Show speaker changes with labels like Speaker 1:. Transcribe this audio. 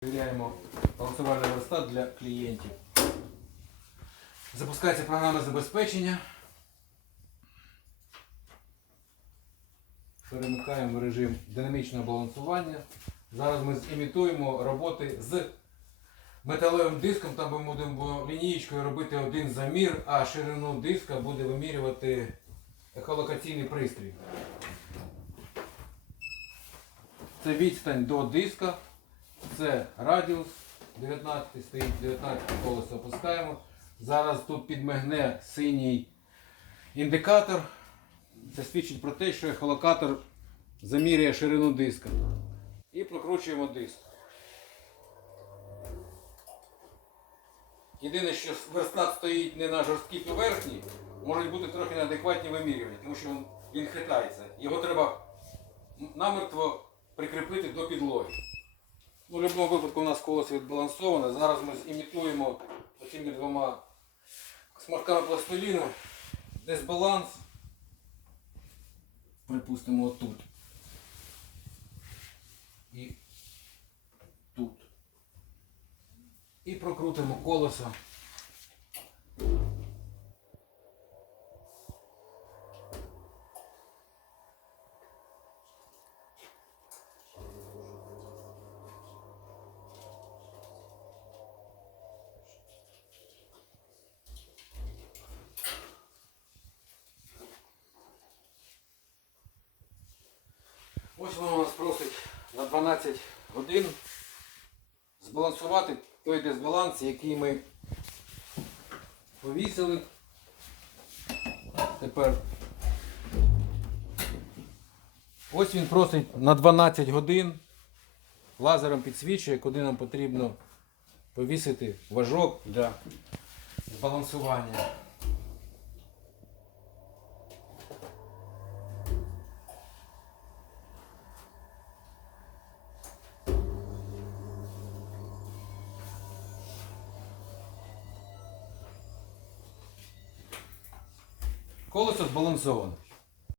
Speaker 1: Перевіряємо балансувальний верстат для клієнтів. Запускається програма забезпечення. Перемикаємо в режим динамічного балансування. Зараз ми імітуємо роботи з металевим диском. Там ми будемо лінієчкою робити один замір, а ширину диска буде вимірювати ехолокаційний пристрій. Це відстань до диска. Це радіус 19 стоїть, 19 колесо опускаємо. Зараз тут підмигне синій індикатор. Це свідчить про те, що ехолокатор замірює ширину диска. І прокручуємо диск. Єдине, що верстат стоїть не на жорсткій поверхні, можуть бути трохи неадекватні вимірювання, тому що він, хитається. Його треба намертво прикріпити до підлоги. Ну, в будь-якому випадку у нас колесо відбалансоване. Зараз ми імітуємо цими двома смарками пластиліну. Дисбаланс. Припустимо отут. І тут. І прокрутимо колесо. Ось воно нас просить на 12 годин збалансувати той дисбаланс, який ми повісили. Тепер ось він просить на 12 годин. Лазером підсвічує, куди нам потрібно повісити важок для збалансування. Колесо збалансоване.